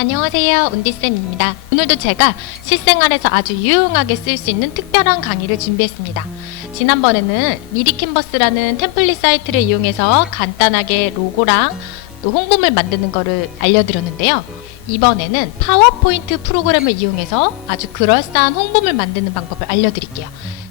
안녕하세요. 운디쌤입니다. 오늘도 제가 실생활에서 아주 유용하게 쓸 수 있는 특별한 강의를 준비했습니다. 지난번에는 미리 캔버스라는 템플릿 사이트를 이용해서 간단하게 로고랑 또 홍보물 만드는 거를 알려드렸는데요. 이번에는 파워포인트 프로그램을 이용해서 아주 그럴싸한 홍보물 만드는 방법을 알려드릴게요.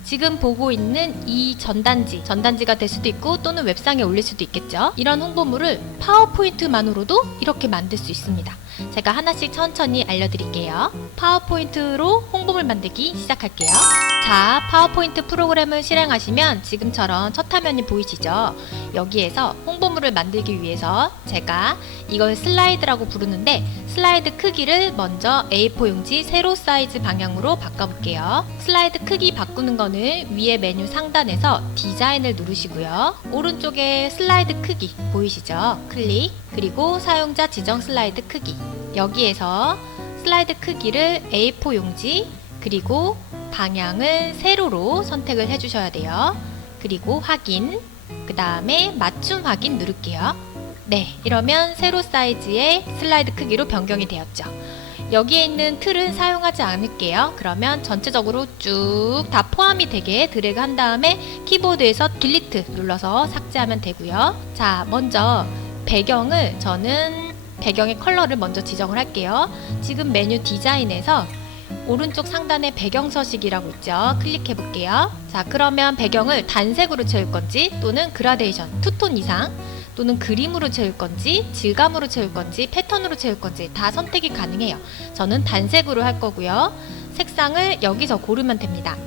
지금 보고 있는 이 전단지, 전단지가 될 수도 있고 또는 웹상에 올릴 수도 있겠죠. 이런 홍보물을 파워포인트만으로도 이렇게 만들 수 있습니다. 제가 하나씩 천천히 알려드릴게요. 파워포인트로 홍보물 만들기 시작할게요. 자, 파워포인트 프로그램을 실행하시면 지금처럼 첫 화면이 보이시죠? 여기에서 홍 보물을 만들기 위해서 제가 이걸 슬라이드라고 부르는데 슬라이드 크기를 먼저 A4 용지 세로 사이즈 방향으로 바꿔볼게요. 슬라이드 크기 바꾸는 거는 위에 메뉴 상단에서 디자인을 누르시고요. 오른쪽에 슬라이드 크기 보이시죠? 클릭 그리고 사용자 지정 슬라이드 크기 여기에서 슬라이드 크기를 A4 용지 그리고 방향을 세로로 선택을 해주셔야 돼요. 그리고 확인 그 다음에 맞춤 확인 누를게요. 네, 이러면 세로 사이즈의 슬라이드 크기로 변경이 되었죠. 여기에 있는 틀은 사용하지 않을게요. 그러면 전체적으로 쭉 다 포함이 되게 드래그 한 다음에 키보드에서 딜리트 눌러서 삭제하면 되고요. 자, 먼저 배경을 저는 배경의 컬러를 먼저 지정을 할게요. 지금 메뉴 디자인에서 오른쪽 상단에 배경 서식이라고 있죠. 클릭해 볼게요. 자, 그러면 배경을 단색으로 채울 건지 또는 그라데이션 투톤 이상 또는 그림으로 채울 건지 질감으로 채울 건지 패턴으로 채울 건지 다 선택이 가능해요. 저는 단색으로 할 거고요. 색상을 여기서 고르면 됩니다.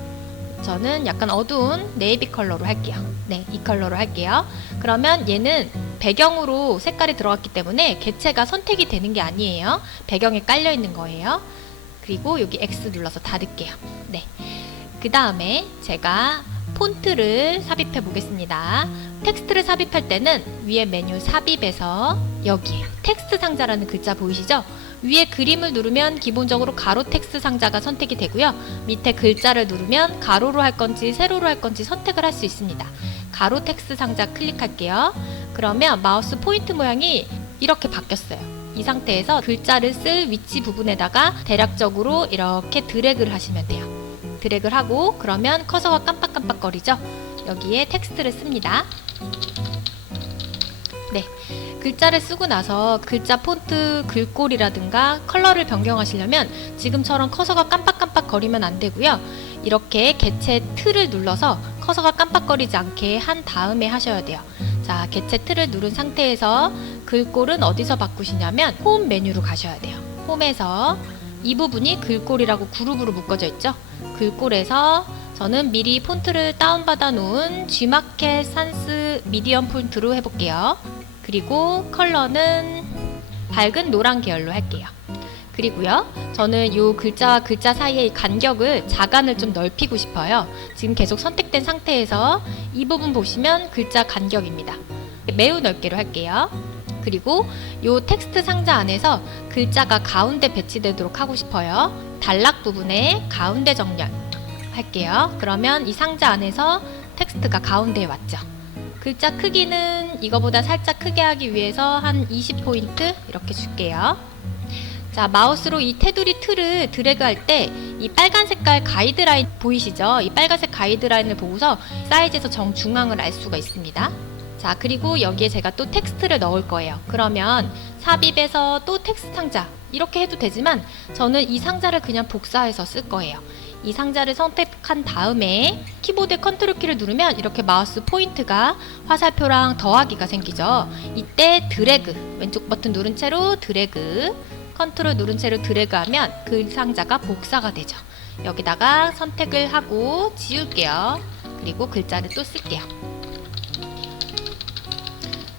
저는 약간 어두운 네이비 컬러로 할게요. 네, 이 컬러로 할게요. 그러면 얘는 배경으로 색깔이 들어갔기 때문에 개체가 선택이 되는 게 아니에요. 배경에 깔려 있는 거예요. 그리고 여기 X 눌러서 닫을게요. 네. 그 다음에 제가 폰트를 삽입해 보겠습니다. 텍스트를 삽입할 때는 위에 메뉴 삽입에서 여기에 텍스트 상자라는 글자 보이시죠? 위에 그림을 누르면 기본적으로 가로 텍스트 상자가 선택이 되고요. 밑에 글자를 누르면 가로로 할 건지 세로로 할 건지 선택을 할 수 있습니다. 가로 텍스트 상자 클릭할게요. 그러면 마우스 포인트 모양이 이렇게 바뀌었어요. 이 상태에서 글자를 쓸 위치 부분에다가 대략적으로 이렇게 드래그를 하시면 돼요. 드래그를 하고 그러면 커서가 깜빡깜빡거리죠. 여기에 텍스트를 씁니다. 네. 글자를 쓰고 나서 글자 폰트 글꼴이라든가 컬러를 변경하시려면 지금처럼 커서가 깜빡깜빡 거리면 안 되고요. 이렇게 개체 틀을 눌러서 커서가 깜빡거리지 않게 한 다음에 하셔야 돼요. 자, 개체 틀을 누른 상태에서 글꼴은 어디서 바꾸시냐면 홈 메뉴로 가셔야 돼요. 홈에서 이 부분이 글꼴이라고 그룹으로 묶어져 있죠. 글꼴에서 저는 미리 폰트를 다운받아 놓은 G마켓 산스 미디엄 폰트로 해볼게요. 그리고 컬러는 밝은 노란 계열로 할게요. 그리고요, 저는 이 글자와 글자 사이의 이 간격을 자간을 좀 넓히고 싶어요. 지금 계속 선택된 상태에서 이 부분 보시면 글자 간격입니다. 매우 넓게로 할게요. 그리고 이 텍스트 상자 안에서 글자가 가운데 배치되도록 하고 싶어요. 단락 부분에 가운데 정렬 할게요. 그러면 이 상자 안에서 텍스트가 가운데에 왔죠. 글자 크기는 이거보다 살짝 크게 하기 위해서 한 20포인트 이렇게 줄게요. 자, 마우스로 이 테두리 틀을 드래그 할 때 이 빨간 색깔 가이드라인 보이시죠? 이 빨간색 가이드라인을 보고서 사이즈에서 정중앙을 알 수가 있습니다. 자, 그리고 여기에 제가 또 텍스트를 넣을 거예요. 그러면 삽입에서 또 텍스트 상자 이렇게 해도 되지만 저는 이 상자를 그냥 복사해서 쓸 거예요. 이 상자를 선택한 다음에 키보드 컨트롤 키를 누르면 이렇게 마우스 포인트가 화살표랑 더하기가 생기죠. 이때 드래그 왼쪽 버튼 누른 채로 드래그 컨트롤 누른 채로 드래그하면 그 상자가 복사가 되죠. 여기다가 선택을 하고 지울게요. 그리고 글자를 또 쓸게요.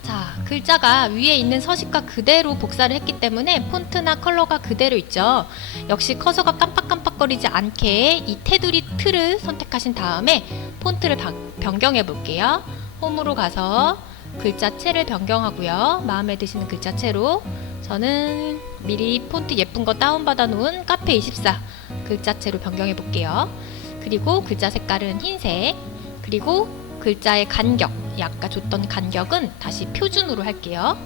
자, 글자가 위에 있는 서식과 그대로 복사를 했기 때문에 폰트나 컬러가 그대로 있죠. 역시 커서가 깜빡깜빡거리지 않게 이 테두리 틀을 선택하신 다음에 폰트를 바- 변경해 볼게요. 홈으로 가서 글자체를 변경하고요. 마음에 드시는 글자체로 저는 미리 폰트 예쁜 거 다운받아 놓은 카페24 글자체로 변경해 볼게요. 그리고 글자 색깔은 흰색. 그리고 글자의 간격, 이 아까 줬던 간격은 다시 표준으로 할게요.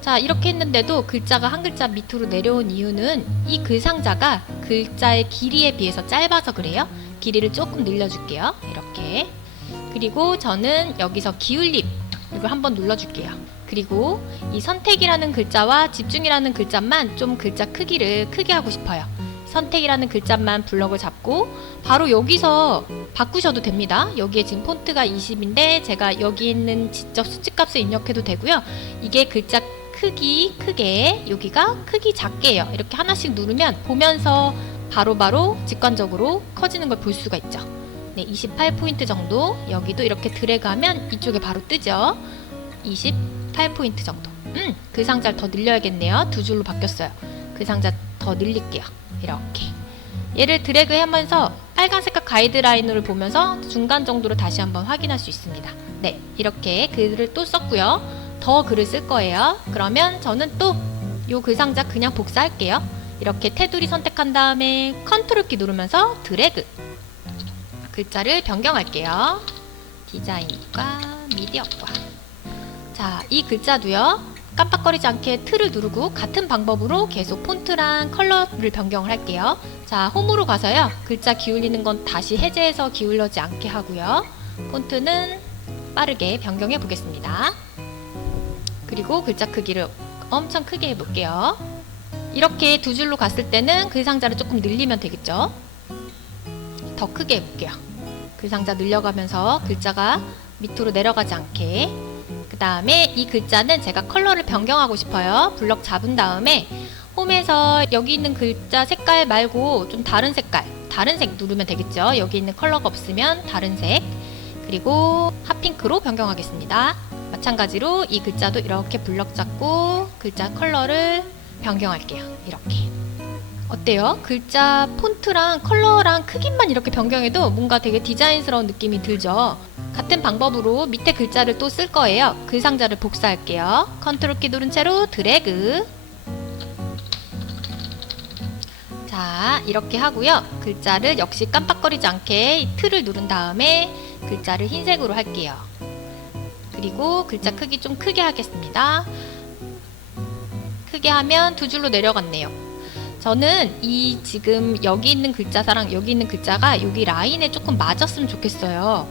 자, 이렇게 했는데도 글자가 한 글자 밑으로 내려온 이유는 이 글 상자가 글자의 길이에 비해서 짧아서 그래요. 길이를 조금 늘려줄게요. 이렇게. 그리고 저는 여기서 기울림 이걸 한번 눌러줄게요. 그리고 이 선택이라는 글자와 집중이라는 글자만 좀 글자 크기를 크게 하고 싶어요. 선택이라는 글자만 블럭을 잡고 바로 여기서 바꾸셔도 됩니다. 여기에 지금 폰트가 20인데 제가 여기 있는 직접 수치값을 입력해도 되고요. 이게 글자 크기 크게 여기가 크기 작게요. 이렇게 하나씩 누르면 보면서 바로 바로 직관적으로 커지는 걸 볼 수가 있죠. 네, 28포인트 정도 여기도 이렇게 드래그하면 이쪽에 바로 뜨죠. 28포인트 정도. 음, 그 상자를 더 늘려야겠네요. 두 줄로 바뀌었어요. 그 상자 더 늘릴게요. 이렇게. 얘를 드래그 하면서 빨간 색깔 가이드라인을 보면서 중간 정도로 다시 한번 확인할 수 있습니다. 네, 이렇게 글을 또 썼고요. 더 글을 쓸 거예요. 그러면 저는 또 요 글 상자 그냥 복사할게요. 이렇게 테두리 선택한 다음에 컨트롤 키 누르면서 드래그 글자를 변경할게요. 디자인과 미디어과 자, 이 글자도요. 깜빡거리지 않게 틀을 누르고 같은 방법으로 계속 폰트랑 컬러를 변경을 할게요. 자, 홈으로 가서요. 글자 기울이는 건 다시 해제해서 기울여지 않게 하고요. 폰트는 빠르게 변경해 보겠습니다. 그리고 글자 크기를 엄청 크게 해볼게요. 이렇게 두 줄로 갔을 때는 글 상자를 조금 늘리면 되겠죠. 더 크게 해볼게요. 글 상자 늘려가면서 글자가 밑으로 내려가지 않게 그 다음에 이 글자는 제가 컬러를 변경하고 싶어요. 블럭 잡은 다음에 홈에서 여기 있는 글자 색깔 말고 좀 다른 색깔, 다른 색 누르면 되겠죠. 여기 있는 컬러가 없으면 다른 색. 그리고 핫핑크로 변경하겠습니다. 마찬가지로 이 글자도 이렇게 블럭 잡고 글자 컬러를 변경할게요. 이렇게. 어때요? 글자 폰트랑 컬러랑 크기만 이렇게 변경해도 뭔가 되게 디자인스러운 느낌이 들죠? 같은 방법으로 밑에 글자를 또 쓸 거예요. 글 상자를 복사할게요. 컨트롤 키 누른 채로 드래그. 자, 이렇게 하고요. 글자를 역시 깜빡거리지 않게 이 틀을 누른 다음에 글자를 흰색으로 할게요. 그리고 글자 크기 좀 크게 하겠습니다. 크게 하면 두 줄로 내려갔네요. 저는 이 지금 여기 있는 글자사랑 여기 있는 글자가 여기 라인에 조금 맞았으면 좋겠어요.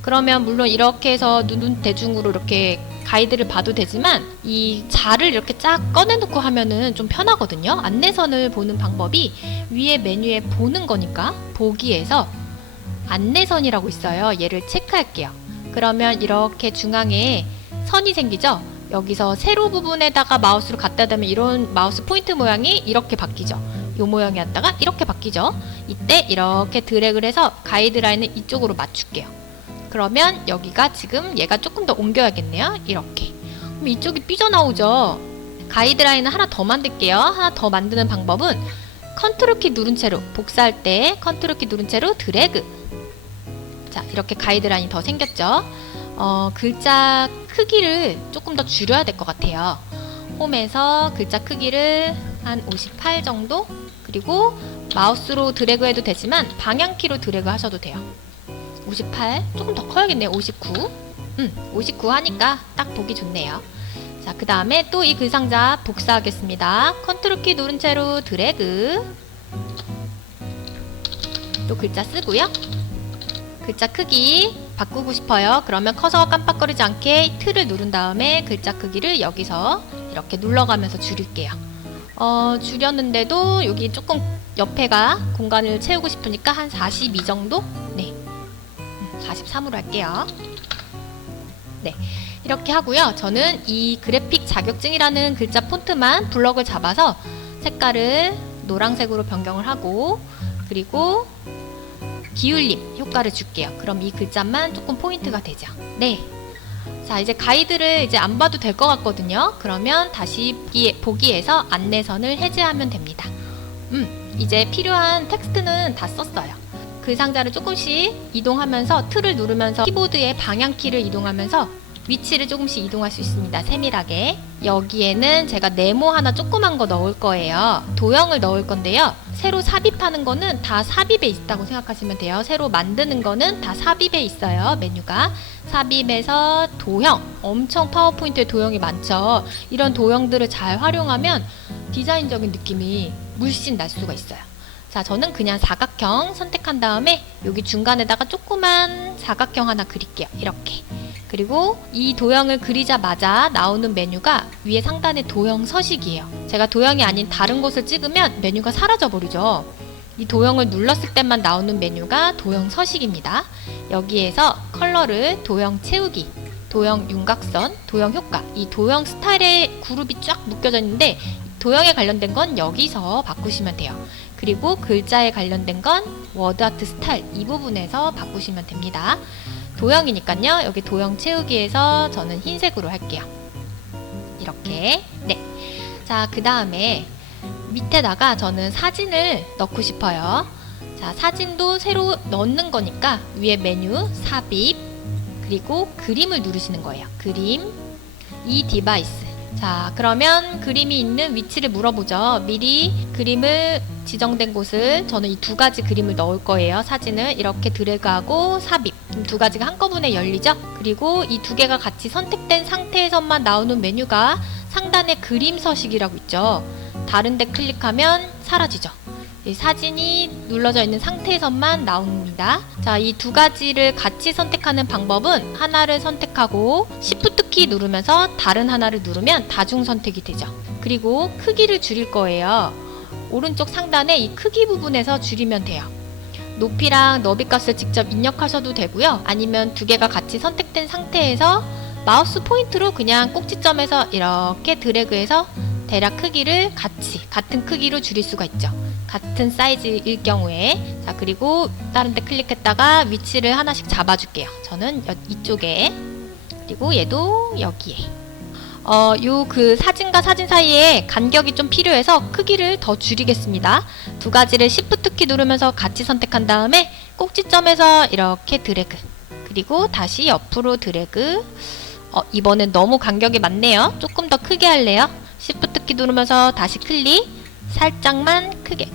그러면 물론 이렇게 해서 눈 대중으로 이렇게 가이드를 봐도 되지만 이 자를 이렇게 쫙 꺼내놓고 하면은 좀 편하거든요. 안내선을 보는 방법이 위에 메뉴에 보는 거니까 보기에서 안내선이라고 있어요. 얘를 체크할게요. 그러면 이렇게 중앙에 선이 생기죠? 여기서 세로 부분에다가 마우스를 갖다 대면 이런 마우스 포인트 모양이 이렇게 바뀌죠. 요 모양이었다가 이렇게 바뀌죠. 이때 이렇게 드래그를 해서 가이드라인을 이쪽으로 맞출게요. 그러면 여기가 지금 얘가 조금 더 옮겨야겠네요. 이렇게. 그럼 이쪽이 삐져나오죠. 가이드라인을 하나 더 만들게요. 하나 더 만드는 방법은 컨트롤 키 누른 채로 복사할 때 컨트롤 키 누른 채로 드래그. 자, 이렇게 가이드라인이 더 생겼죠. 어, 글자 크기를 조금 더 줄여야 될 것 같아요. 홈에서 글자 크기를 한 58 정도? 그리고 마우스로 드래그 해도 되지만 방향키로 드래그 하셔도 돼요. 58 조금 더 커야겠네요. 59. 음, 59 하니까 딱 보기 좋네요. 자, 그 다음에 또 이 글상자 복사하겠습니다. 컨트롤 키 누른 채로 드래그. 또 글자 쓰고요. 글자 크기 바꾸고 싶어요. 그러면 커서가 깜빡거리지 않게 틀을 누른 다음에 글자 크기를 여기서 이렇게 눌러가면서 줄일게요. 어, 줄였는데도 여기 조금 옆에가 공간을 채우고 싶으니까 한 42 정도? 네. 43으로 할게요. 네. 이렇게 하고요. 저는 이 그래픽 자격증이라는 글자 폰트만 블럭을 잡아서 색깔을 노란색으로 변경을 하고 그리고 기울림 효과를 줄게요. 그럼 이 글자만 조금 포인트가 되죠. 네. 자, 이제 가이드를 이제 안 봐도 될 것 같거든요. 그러면 다시 보기, 보기에서 안내선을 해제하면 됩니다. 음, 이제 필요한 텍스트는 다 썼어요. 그 상자를 조금씩 이동하면서 틀을 누르면서 키보드의 방향키를 이동하면서 위치를 조금씩 이동할 수 있습니다. 세밀하게. 여기에는 제가 네모 하나 조그만 거 넣을 거예요. 도형을 넣을 건데요. 새로 삽입하는 거는 다 삽입에 있다고 생각하시면 돼요. 새로 만드는 거는 다 삽입에 있어요. 메뉴가. 삽입에서 도형. 엄청 파워포인트에 도형이 많죠. 이런 도형들을 잘 활용하면 디자인적인 느낌이 물씬 날 수가 있어요. 자, 저는 그냥 사각형 선택한 다음에 여기 중간에다가 조그만 사각형 하나 그릴게요. 이렇게. 그리고 이 도형을 그리자마자 나오는 메뉴가 위에 상단에 도형 서식이에요. 제가 도형이 아닌 다른 곳을 찍으면 메뉴가 사라져 버리죠. 이 도형을 눌렀을 때만 나오는 메뉴가 도형 서식입니다. 여기에서 컬러를 도형 채우기, 도형 윤곽선, 도형 효과, 이 도형 스타일의 그룹이 쫙 묶여져 있는데 도형에 관련된 건 여기서 바꾸시면 돼요. 그리고 글자에 관련된 건 워드 아트 스타일 이 부분에서 바꾸시면 됩니다. 도형이니까요. 여기 도형 채우기에서 저는 흰색으로 할게요. 이렇게. 네. 자, 그 다음에 밑에다가 저는 사진을 넣고 싶어요. 자, 사진도 새로 넣는 거니까 위에 메뉴 삽입 그리고 그림을 누르시는 거예요. 그림 이 디바이스. 자, 그러면 그림이 있는 위치를 물어보죠. 미리 그림을 지정된 곳을 저는 이 두 가지 그림을 넣을 거예요. 사진을 이렇게 드래그하고 삽입. 두 가지가 한꺼번에 열리죠. 그리고 이 두 개가 같이 선택된 상태에서만 나오는 메뉴가 상단에 그림 서식이라고 있죠. 다른 데 클릭하면 사라지죠. 이 사진이 눌러져 있는 상태에서만 나옵니다. 자, 이 두 가지를 같이 선택하는 방법은 하나를 선택하고 Shift 키 누르면서 다른 하나를 누르면 다중 선택이 되죠. 그리고 크기를 줄일 거예요. 오른쪽 상단에 이 크기 부분에서 줄이면 돼요. 높이랑 너비 값을 직접 입력하셔도 되고요. 아니면 두 개가 같이 선택된 상태에서 마우스 포인트로 그냥 꼭지점에서 이렇게 드래그해서 대략 크기를 같이 같은 크기로 줄일 수가 있죠. 같은 사이즈일 경우에 자 그리고 다른 데 클릭했다가 위치를 하나씩 잡아줄게요. 저는 여- 이쪽에 그리고 얘도 여기에 어, 요 그 사진과 사진 사이에 간격이 좀 필요해서 크기를 더 줄이겠습니다. 두 가지를 Shift 키 누르면서 같이 선택한 다음에 꼭지점에서 이렇게 드래그 그리고 다시 옆으로 드래그 어, 이번엔 너무 간격이 많네요. 조금 더 크게 할래요. Shift 키 누르면서 다시 클릭. 살짝만 크게.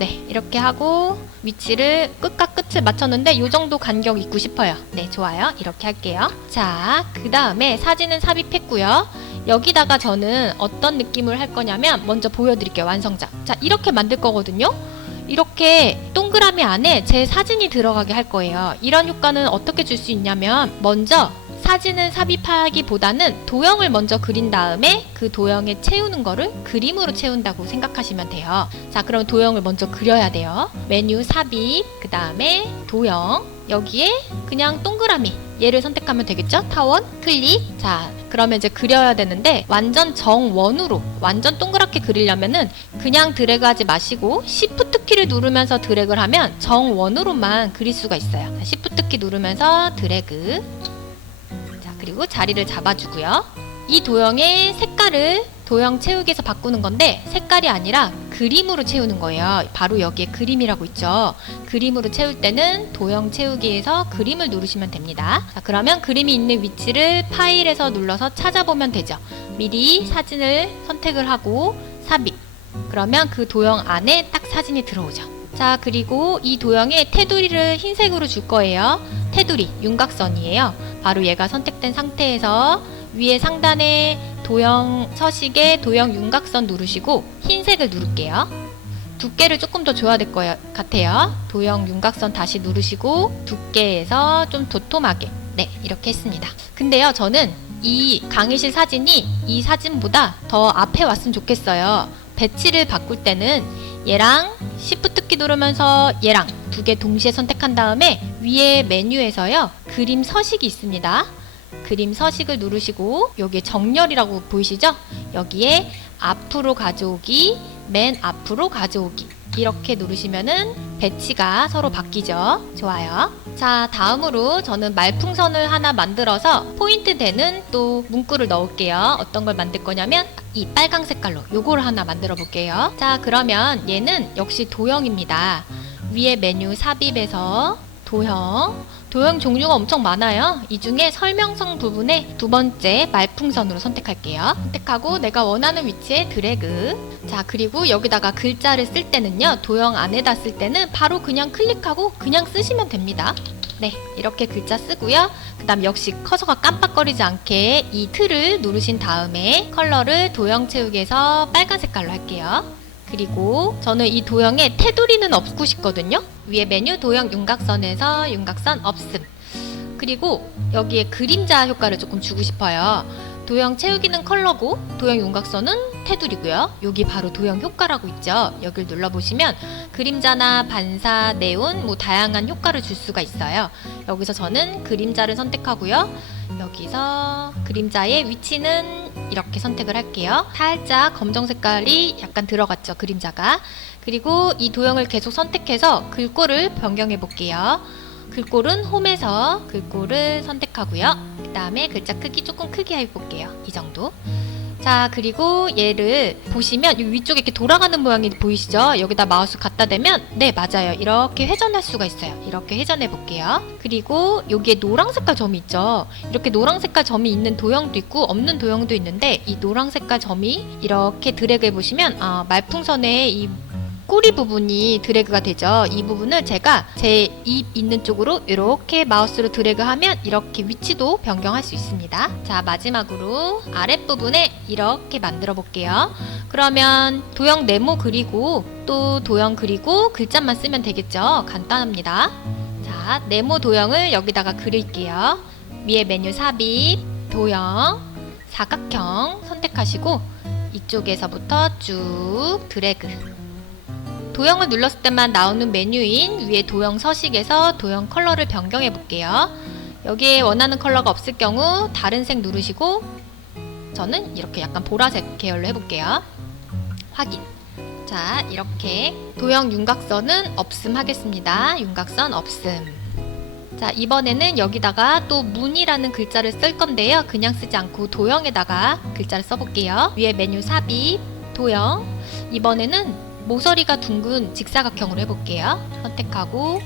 네 이렇게 하고 위치를 끝과 끝을 맞췄는데 이 정도 간격 있고 싶어요. 네 좋아요. 이렇게 할게요. 자그 다음에 사진은 삽입했고요. 여기다가 저는 어떤 느낌을 할 거냐면 먼저 보여드릴게요 완성작 자 이렇게 만들 거거든요. 이렇게 동그라미 안에 제 사진이 들어가게 할 거예요. 이런 효과는 어떻게 줄 수 있냐면 먼저 사진을 삽입하기보다는 도형을 먼저 그린 다음에 그 도형에 채우는 거를 그림으로 채운다고 생각하시면 돼요. 자, 그럼 도형을 먼저 그려야 돼요. 메뉴 삽입, 그 다음에 도형. 여기에 그냥 동그라미. 얘를 선택하면 되겠죠? 타원, 클릭. 자, 그러면 이제 그려야 되는데 완전 정원으로, 완전 동그랗게 그리려면은 그냥 드래그 하지 마시고 Shift 키를 누르면서 드래그를 하면 정원으로만 그릴 수가 있어요. 자, Shift 키 누르면서 드래그. 자, 그리고 자리를 잡아주고요. 이 도형의 색깔을 도형 채우기에서 바꾸는 건데 색깔이 아니라 그림으로 채우는 거예요. 바로 여기에 그림이라고 있죠. 그림으로 채울 때는 도형 채우기에서 그림을 누르시면 됩니다. 자, 그러면 그림이 있는 위치를 파일에서 눌러서 찾아보면 되죠. 미리 사진을 선택을 하고 삽입. 그러면 그 도형 안에 딱 사진이 들어오죠. 자, 그리고 이 도형에 테두리를 흰색으로 줄 거예요. 테두리, 윤곽선이에요. 바로 얘가 선택된 상태에서 위에 상단에 도형 서식에 도형 윤곽선 누르시고 흰색을 누를게요. 두께를 조금 더 줘야 될 것 같아요. 도형 윤곽선 다시 누르시고 두께에서 좀 도톰하게 네 이렇게 했습니다. 근데요 저는 이 강의실 사진이 이 사진보다 더 앞에 왔으면 좋겠어요. 배치를 바꿀 때는 얘랑 Shift 키 누르면서 얘랑 두 개 동시에 선택한 다음에 위에 메뉴에서요 그림 서식이 있습니다. 그림 서식을 누르시고 여기에 정렬이라고 보이시죠? 여기에 앞으로 가져오기, 맨 앞으로 가져오기 이렇게 누르시면은 배치가 서로 바뀌죠. 좋아요. 자, 다음으로 저는 말풍선을 하나 만들어서 포인트 되는 또 문구를 넣을게요. 어떤 걸 만들 거냐면 이 빨강 색깔로 요거를 하나 만들어 볼게요. 자, 그러면 얘는 역시 도형입니다. 위에 메뉴 삽입에서 도형. 도형 종류가 엄청 많아요. 이 중에 설명성 부분에 두 번째 말풍선으로 선택할게요. 선택하고 내가 원하는 위치에 드래그. 자, 그리고 여기다가 글자를 쓸 때는요. 도형 안에다 쓸 때는 바로 그냥 클릭하고 그냥 쓰시면 됩니다. 네, 이렇게 글자 쓰고요. 그 다음 역시 커서가 깜빡거리지 않게 이 틀을 누르신 다음에 컬러를 도형 채우기에서 빨간 색깔로 할게요. 그리고 저는 이 도형에 테두리는 없고 싶거든요. 위에 메뉴 도형 윤곽선에서 윤곽선 없음. 그리고 여기에 그림자 효과를 조금 주고 싶어요. 도형 채우기는 컬러고 도형 윤곽선은 테두리고요. 여기 바로 도형 효과라고 있죠. 여길 눌러보시면 그림자나 반사, 네온 뭐 다양한 효과를 줄 수가 있어요. 여기서 저는 그림자를 선택하고요. 여기서 그림자의 위치는 이렇게 선택을 할게요. 살짝 검정 색깔이 약간 들어갔죠, 그림자가. 그리고 이 도형을 계속 선택해서 글꼴을 변경해 볼게요. 글꼴은 홈에서 글꼴을 선택하고요. 그 다음에 글자 크기 조금 크게 해볼게요. 이 정도. 자, 그리고 얘를 보시면 이 위쪽에 이렇게 돌아가는 모양이 보이시죠? 여기다 마우스 갖다 대면 네, 맞아요. 이렇게 회전할 수가 있어요. 이렇게 회전해 볼게요. 그리고 여기에 노랑 색깔 점이 있죠? 이렇게 노랑 색깔 점이 있는 도형도 있고 없는 도형도 있는데 이 노랑 색깔 점이 이렇게 드래그 해 보시면 아, 말풍선의 이 꼬리 부분이 드래그가 되죠. 이 부분을 제가 제 입 있는 쪽으로 이렇게 마우스로 드래그하면 이렇게 위치도 변경할 수 있습니다. 자, 마지막으로 아랫부분에 이렇게 만들어 볼게요. 그러면 도형 네모 그리고 또 도형 그리고 글자만 쓰면 되겠죠. 간단합니다. 자, 네모 도형을 여기다가 그릴게요. 위에 메뉴 삽입, 도형, 사각형 선택하시고 이쪽에서부터 쭉 드래그 도형을 눌렀을 때만 나오는 메뉴인 위에 도형 서식에서 도형 컬러를 변경해 볼게요. 여기에 원하는 컬러가 없을 경우 다른 색 누르시고 저는 이렇게 약간 보라색 계열로 해볼게요. 확인. 자, 이렇게 도형 윤곽선은 없음 하겠습니다. 윤곽선 없음. 자, 이번에는 여기다가 또 문이라는 글자를 쓸 건데요. 그냥 쓰지 않고 도형에다가 글자를 써볼게요. 위에 메뉴 삽입, 도형. 이번에는 모서리가 둥근 직사각형으로 해볼게요. 선택하고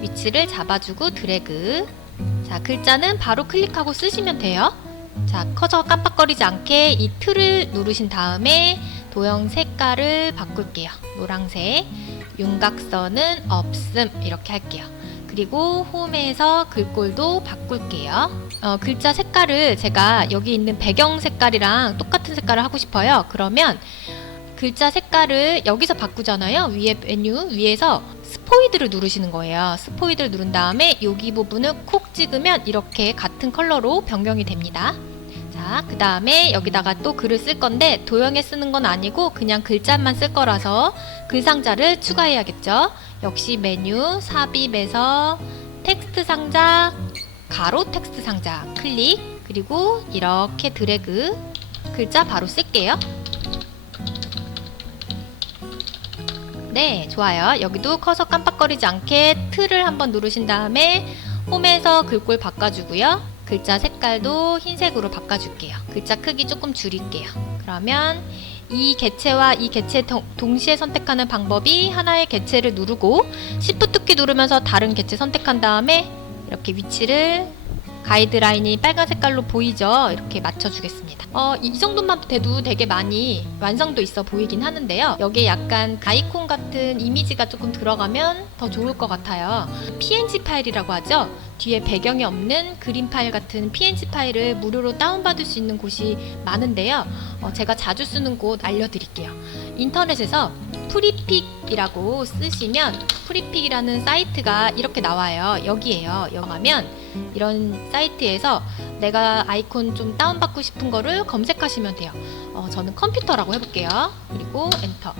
위치를 잡아주고 드래그. 자, 글자는 바로 클릭하고 쓰시면 돼요. 자, 커서 깜빡거리지 않게 이 틀을 누르신 다음에 도형 색깔을 바꿀게요. 노란색. 윤곽선은 없음. 이렇게 할게요. 그리고 홈에서 글꼴도 바꿀게요. 어, 글자 색깔을 제가 여기 있는 배경 색깔이랑 똑같은 색깔을 하고 싶어요. 그러면 글자 색깔을 여기서 바꾸잖아요. 위에 메뉴 위에서 스포이드를 누르시는 거예요. 스포이드를 누른 다음에 여기 부분을 콕 찍으면 이렇게 같은 컬러로 변경이 됩니다. 자, 그 다음에 여기다가 또 글을 쓸 건데 도형에 쓰는 건 아니고 그냥 글자만 쓸 거라서 글 상자를 추가해야겠죠. 역시 메뉴 삽입에서 텍스트 상자 가로 텍스트 상자 클릭 그리고 이렇게 드래그 글자 바로 쓸게요. 네, 좋아요. 여기도 커서 깜빡거리지 않게 틀을 한번 누르신 다음에 홈에서 글꼴 바꿔주고요. 글자 색깔도 흰색으로 바꿔줄게요. 글자 크기 조금 줄일게요. 그러면 이 개체와 이 개체 동- 동시에 선택하는 방법이 하나의 개체를 누르고 Shift 키 누르면서 다른 개체 선택한 다음에 이렇게 위치를 가이드라인이 빨간 색깔로 보이죠? 이렇게 맞춰주겠습니다. 어, 이 정도만 돼도 되게 많이 완성도 있어 보이긴 하는데요. 여기에 약간 아이콘 같은 이미지가 조금 들어가면 더 좋을 것 같아요. PNG 파일이라고 하죠? 뒤에 배경이 없는 그림 파일 같은 PNG 파일을 무료로 다운받을 수 있는 곳이 많은데요. 어, 제가 자주 쓰는 곳 알려드릴게요. 인터넷에서 프리픽이라고 쓰시면 프리픽이라는 사이트가 이렇게 나와요. 여기에요. 영하면 이런 사이트에서 내가 아이콘 좀 다운받고 싶은 거를 검색하시면 돼요. 어, 저는 컴퓨터라고 해볼게요. 그리고 엔터.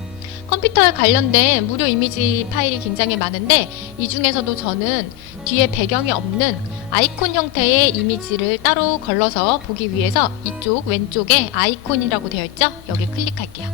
컴퓨터에 관련된 무료 이미지 파일이 굉장히 많은데 이 중에서도 저는 뒤에 배경이 없는 아이콘 형태의 이미지를 따로 걸러서 보기 위해서 이쪽 왼쪽에 아이콘이라고 되어 있죠? 여기 클릭할게요.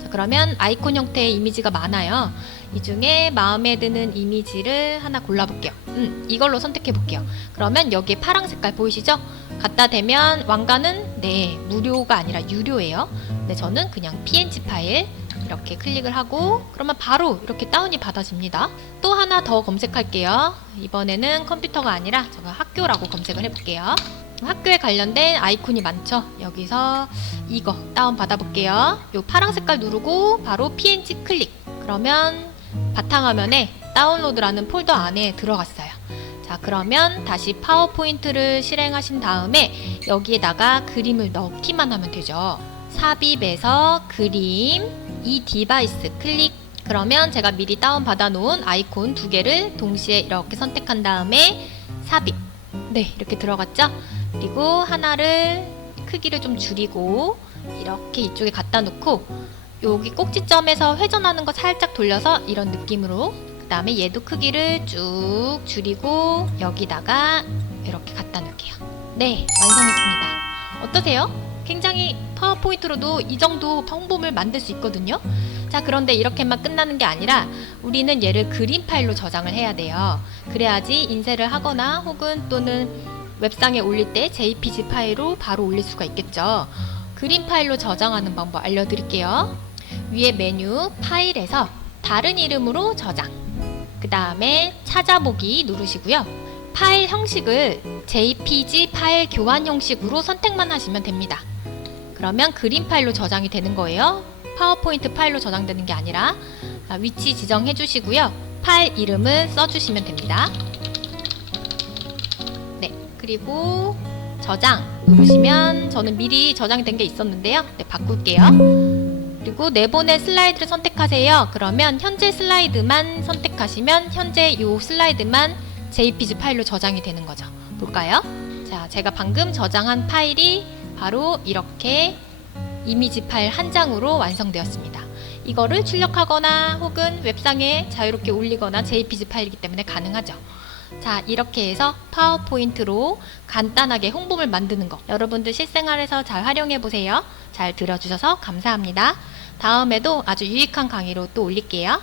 자, 그러면 아이콘 형태의 이미지가 많아요. 이 중에 마음에 드는 이미지를 하나 골라볼게요. 음, 이걸로 선택해 볼게요. 그러면 여기에 파랑 색깔 보이시죠? 갖다 대면 왕관은 네, 무료가 아니라 유료예요. 네, 저는 그냥 PNG 파일 이렇게 클릭을 하고 그러면 바로 이렇게 다운이 받아집니다. 또 하나 더 검색할게요. 이번에는 컴퓨터가 아니라 제가 학교라고 검색을 해볼게요. 학교에 관련된 아이콘이 많죠. 여기서 이거 다운 받아볼게요. 요 파랑 색깔 누르고 바로 PNG 클릭. 그러면 바탕화면에 다운로드라는 폴더 안에 들어갔어요. 자, 그러면 다시 파워포인트를 실행하신 다음에 여기에다가 그림을 넣기만 하면 되죠. 삽입에서 그림, 이 디바이스 클릭. 그러면 제가 미리 다운 받아 놓은 아이콘 두 개를 동시에 이렇게 선택한 다음에 삽입. 네, 이렇게 들어갔죠? 그리고 하나를 크기를 좀 줄이고 이렇게 이쪽에 갖다 놓고 여기 꼭지점에서 회전하는 거 살짝 돌려서 이런 느낌으로 그 다음에 얘도 크기를 쭉 줄이고 여기다가 이렇게 갖다 놓을게요. 네, 완성했습니다. 어떠세요? 굉장히 파워포인트로도 이 정도 성품을 만들 수 있거든요. 자, 그런데 이렇게만 끝나는 게 아니라 우리는 얘를 그림 파일로 저장을 해야 돼요. 그래야지 인쇄를 하거나 혹은 또는 웹상에 올릴 때 JPG 파일로 바로 올릴 수가 있겠죠. 그림 파일로 저장하는 방법 알려드릴게요. 위에 메뉴 파일에서 다른 이름으로 저장. 그 다음에 찾아보기 누르시고요. 파일 형식을 JPG 파일 교환 형식으로 선택만 하시면 됩니다. 그러면 그림 파일로 저장이 되는 거예요. 파워포인트 파일로 저장되는 게 아니라 아, 위치 지정해 주시고요. 파일 이름을 써주시면 됩니다. 네, 그리고 저장 누르시면 저는 미리 저장이 된게 있었는데요. 네, 바꿀게요. 그리고 내보낼 슬라이드를 선택하세요. 그러면 현재 슬라이드만 선택하시면 현재 이 슬라이드만 JPG 파일로 저장이 되는 거죠. 볼까요? 자, 제가 방금 저장한 파일이 바로 이렇게 이미지 파일 한 장으로 완성되었습니다. 이거를 출력하거나 혹은 웹상에 자유롭게 올리거나 JPG 파일이기 때문에 가능하죠. 자, 이렇게 해서 파워포인트로 간단하게 홍보물 만드는 거 여러분들 실생활에서 잘 활용해 보세요. 잘 들어주셔서 감사합니다. 다음에도 아주 유익한 강의로 또 올릴게요.